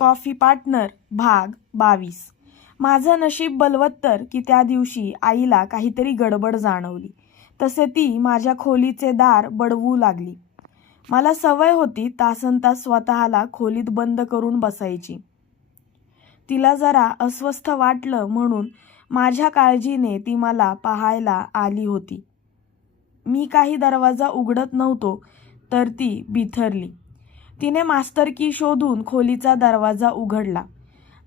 Coffee partner भाग 22। माझं नशीब बलवत्तर की त्या दिवशी आईला काहीतरी गडबड जाणवली, तसे ती माझ्या खोलीचे दार बडवू लागली। मला सवय होती तासनतास स्वतःला खोलीत बंद करून बसायची। तिला जरा अस्वस्थ वाटलं म्हणून माझ्या काळजीने ती मला पाहायला आली होती। मी काही दरवाजा उघडत नव्हतो तर ती बिथरली। तिने मास्टर की शोधून खोलीचा दरवाजा उघडला।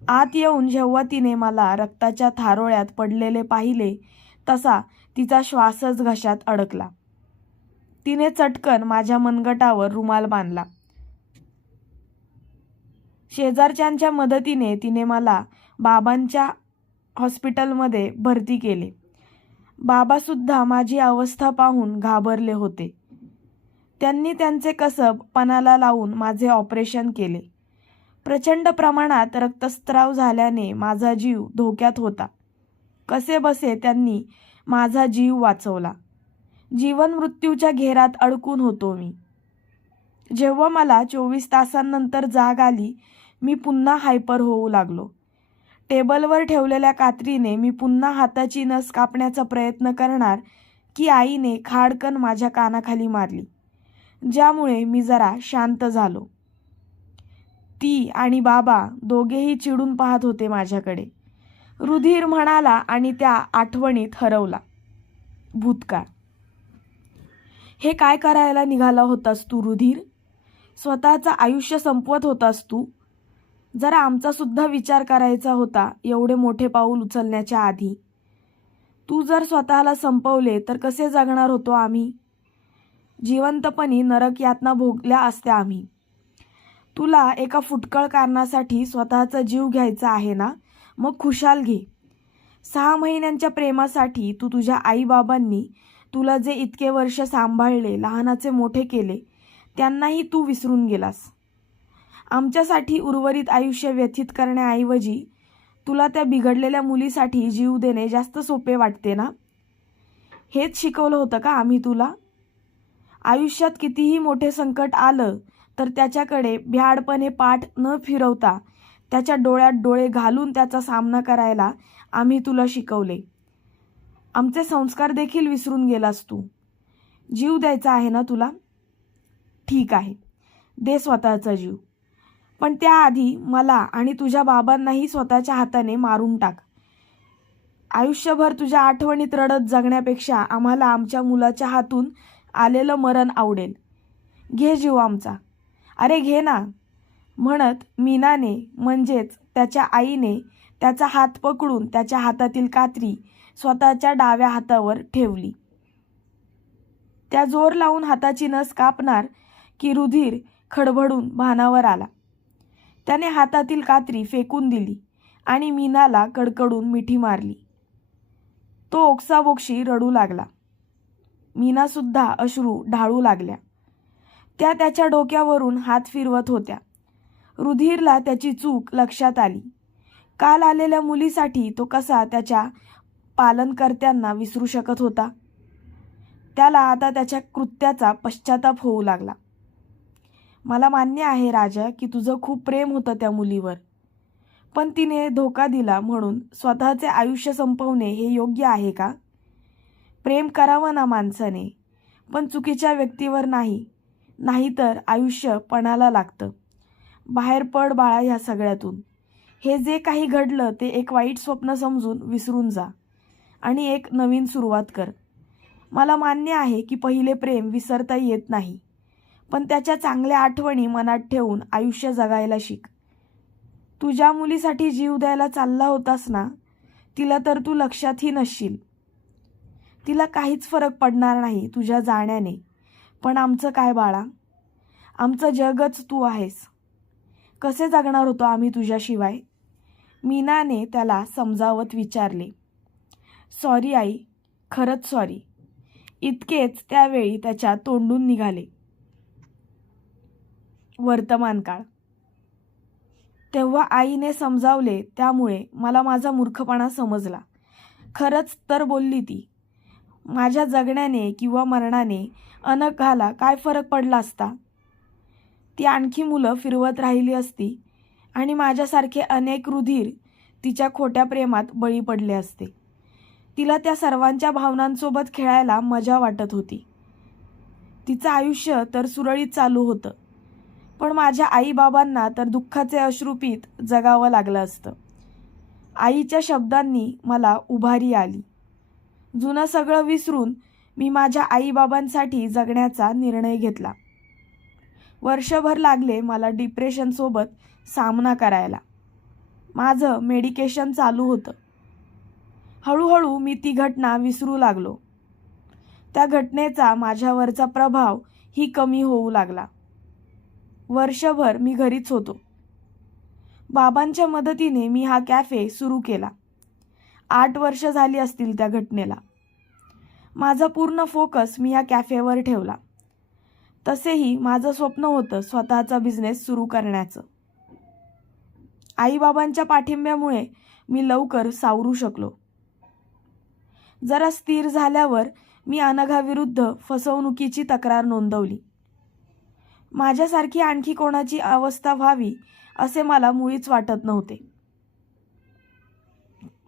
आत येऊन जेव्हा तिने मला रक्ताच्या थारोळ्यात पडलेले पाहिले तसा तिचा श्वासच घशात अडकला। तिने चटकन माझ्या मनगटावर रुमाल बांधला। शेजारच्यांच्या मदतीने तिने मला बाबांच्या हॉस्पिटलमध्ये भरती केले। बाबा सुद्धा माझी अवस्था पाहून घाबरले होते। त्यांनी त्यांचे कसब पणाला लावून माझे ऑपरेशन केले। प्रचंड प्रमाणात रक्तस्राव झाल्याने माझा जीव धोक्यात होता। कसेबसे त्यांनी माझा जीव वाचवला। जीवन मृत्यूच्या घेरात अडकून होतो मी। जेव्हा मला 24 तासांनंतर जाग आली, मी पुन्हा हायपर होऊ लागलो। टेबलवर ठेवलेल्या कात्रीने मी पुन्हा हाताची नस कापण्याचा प्रयत्न करणार की आईने खाडकन माझ्या कानाखाली मारली, ज्यामुळे मी जरा शांत झालो। ती आणि बाबा दोघेही चिडून पाहत होते माझ्याकडे। रुधिर म्हणाला आणि त्या आठवणीत हरवला। भूतकाळ। हे काय करायला निघाला होतास तू रुधिर? स्वतःचं आयुष्य संपवत होतास तू? जरा आमचा सुद्धा विचार करायचा होता एवढे मोठे पाऊल उचलण्याच्या आधी। तू जर स्वतःला संपवले तर कसे जगणार होतो आम्ही? जिवंतपणी नरक यातना भोगल्या असत्या आम्ही। तुला एका फुटकळ कारणासाठी स्वतःचा जीव घ्यायचा आहे ना, मग खुशाल घे। 6 महिन्यांच्या प्रेमासाठी तू तुझ्या आईबाबांनी तुला जे इतके वर्ष सांभाळले, लहानाचे मोठे केले, त्यांनाही तू विसरून गेलास। आमच्यासाठी उर्वरित आयुष्य व्यतीत करण्याऐवजी तुला त्या बिघडलेल्या मुलीसाठी जीव देणे जास्त सोपे वाटते ना? हेच शिकवलं होतं का आम्ही तुला? आयुष्यात कितीही मोठे संकट आलं तर त्याच्याकडे भ्याडपणे पाठ न फिरवता त्याच्या डोळ्यात डोळे घालून त्याचा सामना करायला आम्ही तुला शिकवले। आमचे संस्कार देखील विसरून गेलास तू। जीव द्यायचा आहे ना तुला? ठीक आहे, दे स्वतःचा जीव, पण त्याआधी मला आणि तुझ्या बाबांनाही स्वतःच्या हाताने मारून टाक। आयुष्यभर तुझ्या आठवणीत रडत जगण्यापेक्षा आम्हाला आमच्या मुलाच्या हातून आलेलं मरण आवडेल। घे जीव आमचा, अरे घे ना, म्हणत मीनाने म्हणजेच त्याच्या आईने त्याचा हात पकडून त्याच्या हातातील कात्री स्वतःच्या डाव्या हातावर ठेवली। त्या जोर लावून हाताची नस कापणार की रुधिर खडबडून भानावर आला। त्याने हातातील कात्री फेकून दिली आणि मीनाला कडकडून मिठी मारली। तो ओक्साबोक्शी रडू लागला। मीना सुद्धा अश्रू ढाळू लागल्या। त्या त्याच्या डोक्यावरून हात फिरवत होत्या। रुधिरला त्याची चूक लक्षात आली। काल आलेल्या मुलीसाठी तो कसा त्याच्या पालनकर्त्यांना विसरू शकत होता? त्याला आता त्याच्या कृत्याचा पश्चाताप होऊ लागला। मला मान्य आहे राजा की तुझं खूप प्रेम होतं त्या मुलीवर, पण तिने धोका दिला म्हणून स्वतःचे आयुष्य संपवणे हे योग्य आहे का? प्रेम करावं ना माणसाने, पण चुकीच्या व्यक्तीवर नाही, नाहीतर आयुष्य पणाला लागतं। बाहेर पड बाळा ह्या सगळ्यातून। हे जे काही घडलं ते एक वाईट स्वप्न समजून विसरून जा आणि एक नवीन सुरुवात कर। मला मान्य आहे की पहिले प्रेम विसरता येत नाही, पण त्याच्या चांगल्या आठवणी मनात ठेवून आयुष्य जगायला शिक। तू ज्या मुलीसाठी जीव द्यायला चालला होतास ना, तिला तर तू लक्षातही नसशील। तिला काहीच फरक पडणार नाही तुझ्या जाण्याने, पण आमचं काय बाळा? आमचं जगच तू आहेस। कसे जगणार होतो आम्ही तुझ्याशिवाय? मीनाने त्याला समजावत विचारले। सॉरी आई, खरंच सॉरी, इतकेच त्यावेळी त्याच्या तोंडून निघाले। वर्तमानकाळ। तेव्हा आईने समजावले त्यामुळे मला माझा मूर्खपणा समजला। खरंच तर बोलली ती, माझ्या जगण्याने किंवा मरणाने अनघाला काय फरक पडला असता? ती आणखी मुलं फिरवत राहिली असती आणि माझ्यासारखे अनेक रुधिर तिच्या खोट्या प्रेमात बळी पडले असते. तिला त्या सर्वांच्या भावनांसोबत खेळायला मजा वाटत होती. तिचं आयुष्य तर सुरळीत चालू होतं, पण माझ्या आईबाबांना तर दुःखाचे अश्रू पीत जगावं लागलं असतं. आईच्या शब्दांनी मला उभारी आली. जुनं सगळं विसरून मी माझ्या आईबाबांसाठी जगण्याचा निर्णय घेतला. वर्षभर लागले मला डिप्रेशनसोबत सामना करायला. माझं मेडिकेशन चालू होतं. हळूहळू मी ती घटना विसरू लागलो. त्या घटनेचा माझ्यावरचा प्रभाव ही कमी होऊ लागला. वर्षभर मी घरीच होतो. बाबांच्या मदतीने मी हा कॅफे सुरू केला. 8 वर्ष झाली असतील त्या घटनेला. माझा पूर्ण फोकस मी या कॅफेवर ठेवला. तसेही माझं स्वप्न होतं स्वतःचा बिझनेस सुरू करण्याचं. आईबाबांच्या पाठिंब्यामुळे मी लवकर सावरू शकलो. जरा स्थिर झाल्यावर मी अनघाविरुद्ध फसवणुकीची तक्रार नोंदवली. माझ्यासारखी आणखी कोणाची अवस्था व्हावी असे मला मुळीच वाटत नव्हते.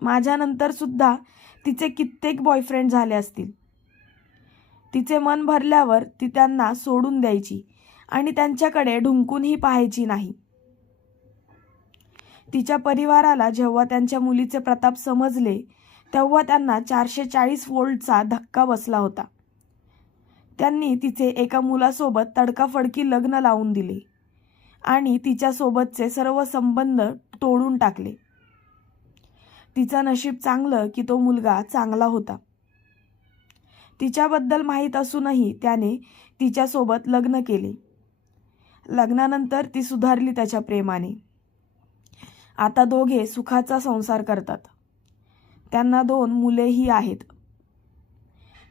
माझ्यानंतर सुद्धा तिचे कित्येक बॉयफ्रेंड झाले असतील. तिचे मन भरल्यावर ती त्यांना सोडून द्यायची आणि त्यांच्याकडे ढुंकूनही पाहायची नाही. तिच्या परिवाराला जेव्हा त्यांच्या मुलीचे प्रताप समजले तेव्हा त्यांना 440 वोल्टचा धक्का बसला होता. त्यांनी तिचे एका मुलासोबत तडकाफडकी लग्न लावून दिले आणि तिच्यासोबतचे सर्व संबंध तोडून टाकले. तिचं नशीब चांगलं की तो मुलगा चांगला होता. तिच्याबद्दल माहीत असूनही त्याने तिच्यासोबत लग्न केले. लग्नानंतर ती सुधारली त्याच्या प्रेमाने. आता दोघे सुखाचा संसार करतात. त्यांना 2 मुलेही आहेत.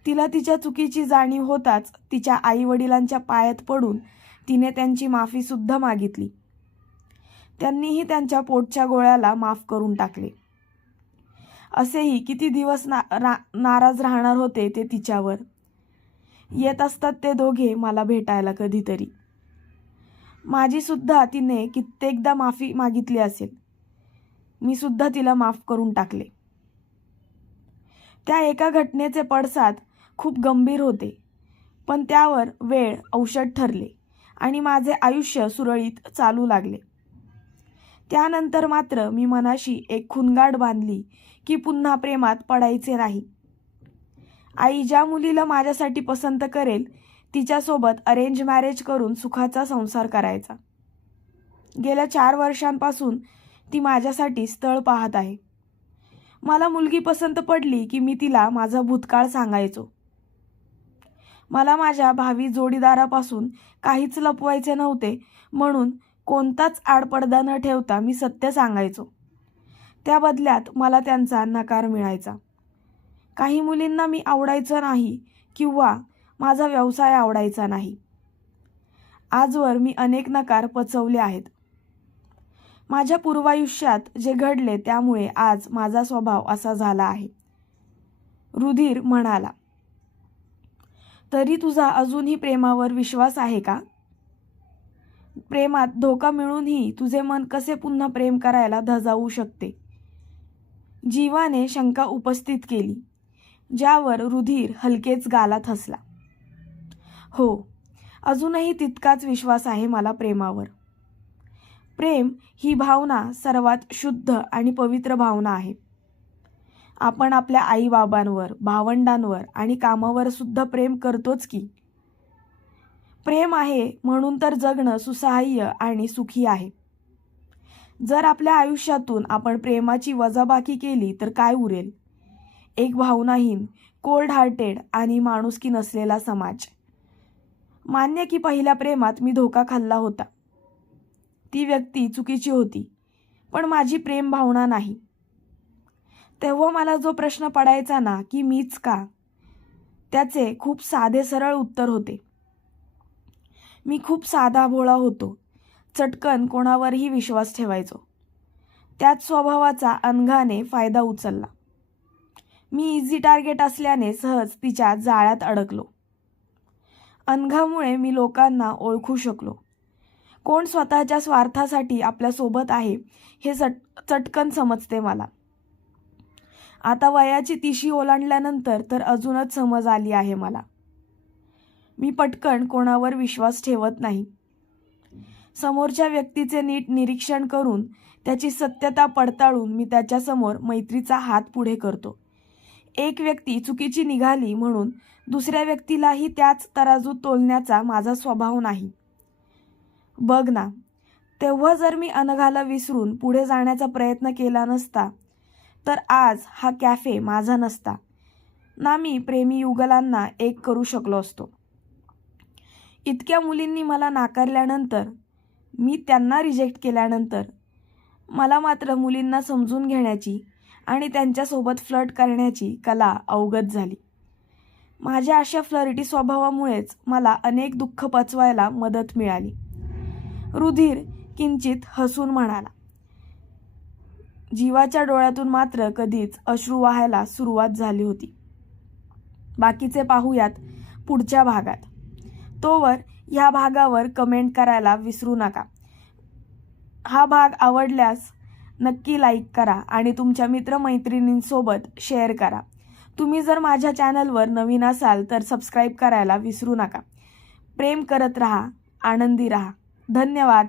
तिला तिच्या चुकीची जाणीव होताच तिच्या आईवडिलांच्या पायात पडून तिने त्यांची माफीसुद्धा मागितली. त्यांनीही त्यांच्या पोटच्या गोळ्याला माफ करून टाकले. असेही किती दिवस नाराज राहणार होते ते तिच्यावर. येत असतात ते दोघे मला भेटायला कधीतरी. माझी सुद्धा तिने कित्येकदा माफी मागितली असेल. मी सुद्धा तिला माफ करून टाकले. त्या एका घटनेचे पडसाद खूप गंभीर होते, पण त्यावर वेळ औषध ठरले आणि माझे आयुष्य सुरळीत चालू लागले. त्यानंतर मात्र मी मनाशी एक खुणगाठ बांधली की पुन्हा प्रेमात पडायचे नाही. आई ज्या मुलीला माझ्यासाठी पसंत करेल तिच्यासोबत अरेंज मॅरेज करून सुखाचा संसार करायचा. गेल्या 4 वर्षांपासून ती माझ्यासाठी स्थळ पाहत आहे. मला मुलगी पसंत पडली की मी तिला माझा भूतकाळ सांगायचो. मला माझ्या भावी जोडीदारापासून काहीच लपवायचे नव्हते, म्हणून कोणताच आडपडदा न ठेवता मी सत्य सांगायचो. त्या बदल्यात मला त्यांचा नकार मिळायचा. काही मुलींना मी आवडायचं नाही किंवा माझा व्यवसाय आवडायचा नाही. आजवर मी अनेक नकार पचवले आहेत. माझ्या पूर्वायुष्यात जे घडले त्यामुळे आज माझा स्वभाव असा झाला आहे. रुधिर म्हणाला, तरी तुझा अजूनही प्रेमावर विश्वास आहे का? प्रेमात धोका मिळूनही तुझे मन कसे पुन्हा प्रेम करायला धजावू शकते? जीवाने शंका उपस्थित केली, ज्यावर रुधिर हलकेच गालात हसला. हो, अजूनही तितकाच विश्वास आहे मला प्रेमावर. प्रेम ही भावना सर्वात शुद्ध आणि पवित्र भावना आहे. आपण आपल्या आईबाबांवर, भावंडांवर आणि कामावर सुद्धा प्रेम करतोच की. प्रेम आहे म्हणून तर जगणं सुसह्य आणि सुखी आहे. जर आपल्या आयुष्यातून आपण प्रेमाची वजाबाकी केली तर काय उरेल? एक भावनाहीन, कोल्ड हार्टेड आणि माणुसकी नसलेला समाज. मान्य की पहिल्या प्रेमात मी धोका खाल्ला होता. ती व्यक्ती चुकीची होती, पण माझी प्रेम भावना नाही. तेव्हा मला जो प्रश्न पडायचा ना की मीच का, त्याचे खूप साधे सरळ उत्तर होते. मी खूप साधा भोळा होतो. चटकन कोणावरही विश्वास ठेवायचो. त्याच स्वभावाचा अनघाने फायदा उचलला. मी इझी टार्गेट असल्याने सहज तिच्या जाळ्यात अडकलो. अनघामुळे मी लोकांना ओळखू शकलो. कोण स्वतःच्या स्वार्थासाठी आपल्यासोबत आहे हे चटकन समजते मला. आता वयाची 30शी ओलांडल्यानंतर तर अजूनच समज आली आहे मला. मी पटकन कोणावर विश्वास ठेवत नाही. समोरच्या व्यक्तीचे नीट निरीक्षण करून त्याची सत्यता पडताळून मी त्याच्यासमोर मैत्रीचा हात पुढे करतो. एक व्यक्ती चुकीची निघाली म्हणून दुसऱ्या व्यक्तीलाही त्याच तराजूत तोलण्याचा माझा स्वभाव नाही. बघ ना, तेव्हा जर मी अनघाला विसरून पुढे जाण्याचा प्रयत्न केला नसता तर आज हा कॅफे माझा नसता ना, मी प्रेमी युगलांना एक करू शकलो असतो. इतक्या मुलींनी मला नाकारल्यानंतर, मी त्यांना रिजेक्ट केल्यानंतर मला मात्र मुलींना समजून घेण्याची आणि त्यांच्यासोबत फ्लर्ट करण्याची कला अवगत झाली. माझ्या अशा फ्लर्टी स्वभावामुळेच मला अनेक दुःख पचवायला मदत मिळाली. रुधिर किंचित हसून म्हणाला. जीवाच्या डोळ्यातून मात्र कधीच अश्रू वाहायला सुरुवात झाली होती. बाकीचे पाहूयात पुढच्या भागात. तोवर ह्या भागावर कमेंट करायला विसरू नका. हा भाग आवडल्यास नक्की लाईक करा आणि तुमच्या मित्रमैत्रिणींसोबत शेअर करा. तुम्ही जर माझ्या चॅनलवर नवीन असाल तर सबस्क्राईब करायला विसरू नका. प्रेम करत रहा, आनंदी रहा. धन्यवाद.